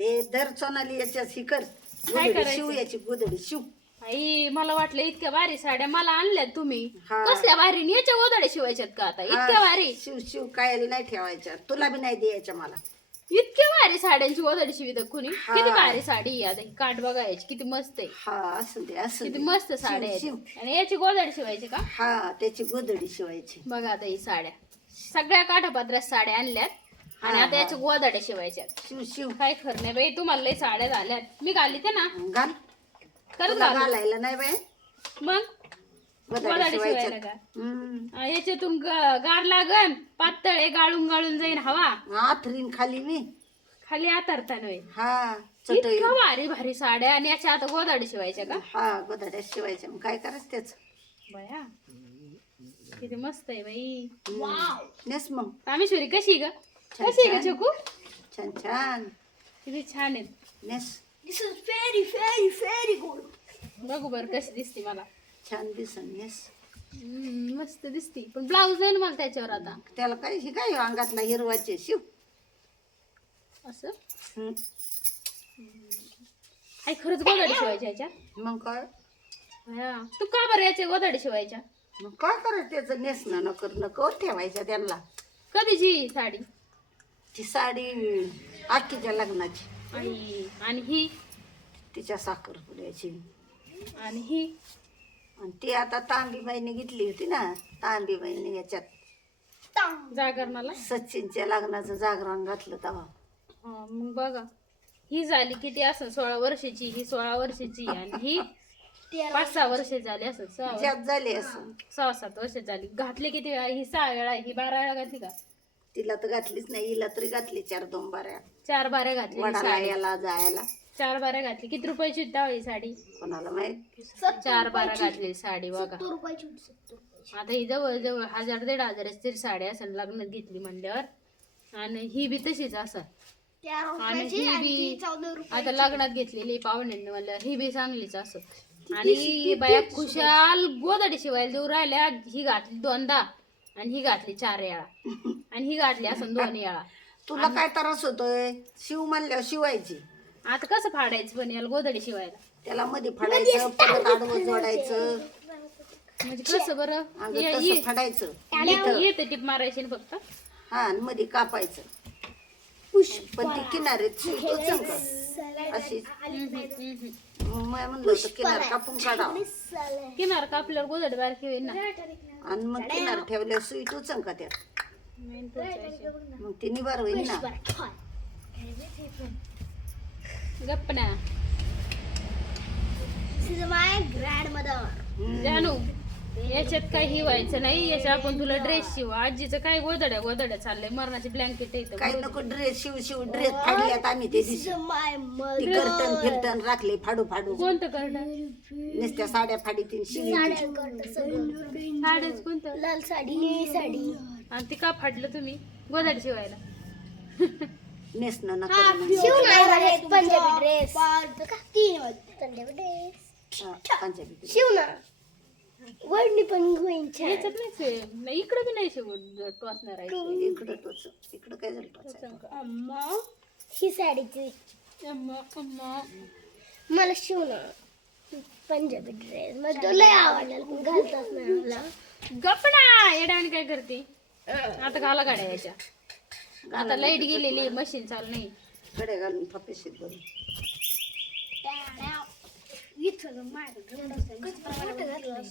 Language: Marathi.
ते दर सोनाली याच्या शिकर काय करायचं? शिव याची गोदडी शिव. आई मला वाटलं इतक्या भारी साड्या मला आणल्यात तुम्ही हा. कसल्या भारी याच्या गोदड्या शिवायच्यात का आता इतक्या हा, भारी शिव शिव कायला नाही ठेवायच्या, तुला बी नाही द्यायच्या मला. इतक्या भारी साड्यांची गोदडी शिवित कुणी हा. किती भारी साडी आहे आता ही काठ बघायची किती मस्त आहे हा असं दे असं किती दे. मस्त साड्या आहेत शिव. आणि याची गोदडी शिवायची का हा त्याची गोदडी शिवायची. बघा आता ही साड्या सगळ्या काठापदरात साड्या आणल्यात आणि हा, आता याच्या गोदड्या शिवायच्या शिव शिव काय खरं नाही बाई तुम्हाला लई साड्या झाल्यात मी घाली ते ना घाल. खरंच तुला घालू घालायला नाही बाय मग गोदड्या गोदड्या शिवायला शिवायच्या. का हम्म. याच्यातून गार लागन पातळ आहे गाळून गाळून जाईन हवा आथरीन खाली मी. खाली आतरता नव्हे हा चटई. इतका भारी भारी साड्या आणि याच्या आता गोदाडी शिवायच्या का हा गोदड्या शिवायच्या, मग काय करायचं त्याच. बया किती मस्त आहे बाई नेस मग. रामेश्वरी कशी ग छान, कशी आहे ग छान. चकू छान छान किती छान आहेत नेस. बघू बर कशी दिसते मला छान दिसन नेस. मस्त दिसते पण ब्लाऊज नाही ना मला त्याच्यावर आता त्याला काय हे काय अंगातला हिरवाचे शिव. असं हम्म. आई खरंच गोदाडी शिवायच्या याच्या मग काय बया, तू का बरं याच्या गोदाडी शिवायच्या मग काय करायचं त्याचं नेसणं न करणं कवर ठेवायचं त्यांना. कधीची साडी ती साडी आखीच्या लग्नाची आणि ही तिच्या साखरपुड्याची. आणि ही आणि ती आता तांबीबाईने घेतली होती ना, तांबीबाईने याच्यात जागरणाला सचिनच्या लग्नाचं जागरण घातलं तेव्हा. हा, मग बघा ही झाली किती असं 16 वर्षाची ही 16 वर्षाची आणि ही 5-6 वर्ष झाली असं ज्यात झाली असं. 6-7 वर्ष झाली घातली किती वेळा ही 6 वेळा ही 12 वेळा घातली का तिला तर घातलीच नाही, हिला तरी घातली 4-2 बाऱ्या 4 बाऱ्या घातली ही वडाला साडी याला जायला. 4 बाऱ्या घातली किती रुपयाची होती तेव्हा ही साडी कोणाला माहित. 4 बाऱ्या घातली साडी बघा आता ही जवळ जवळ 1000-1500 तरी साडी असेल लग्नात घेतली म्हणल्यावर आणि ही बी तशीच असं आणि ही बी आता लग्नात घेतलेली पाहुण्यांनी मला ही बी चांगलीच असं आणि ही बाया खुशाल गोदडी शिवायला देऊ राहिल्या ही घातली 2दा आणि ही घातली 4 वेळा आणि ही घातली असं 2 वेळा तुला काय त्रास होतोय. शिव म्हणल्यावर शिवायची. आता कसं फाडायचं पण याला गोदडी शिवायला त्याला मध्ये फाडायचं परत आडवं जोडायचं. म्हणजे कसं बरं अंग तसं फाडायचं येते टिप मारायची ना फक्त हा आणि मध्ये कापायचं. पण ती किनारे अशी मग म्हणलं होतं किनार कापून काढावं किनार कापल्यावर गोदडी बारकी होईल ना आणि मग किनार ठेवल्यावर सुई टोचन का त्यात, मग ती निवार होईल ना. गप्पना हम्म. जानू याच्यात काही व्हायचं नाही याच्या आपण तुला ड्रेस शिव आजीचं काय गोदड्या गोदड्या चाललंय मरणाचे ब्लँकेट काही येतं नको ड्रेस शिव शिव ड्रेस फाडल्यात आम्ही ते दिवशी. ती कर्तन फिरतन राखले फाडू फाडू कोणतं करणार नुसत्या साड्या फाडीतीन शिवी. साडीच कोणतं लाल साडी निळी साडी आणि ती का फाडलं तुम्ही गोदडी शिवायला नेसणं नका शिवणार आहे पंजाबी ड्रेस 3 पंजाबी ड्रेस पंजाबी शिवणार वडणी पण होईन याच्यात नाही इकडे बी नाही शिव टोचणार आहे इकडं टोच इकडं काय झालं टोचायचं? अम्मा ही साडीची अम्मा अम्मा मला शिवणार पंजाबी ड्रेस मला तो लय आवडला पण घालतात नाही मला गपना येड्याने काय करते आता घाला गाड्या याच्या आता लाईट गेलेली मशीन चालू नाही कडे घालून फपेशीत भरून. इथं माझं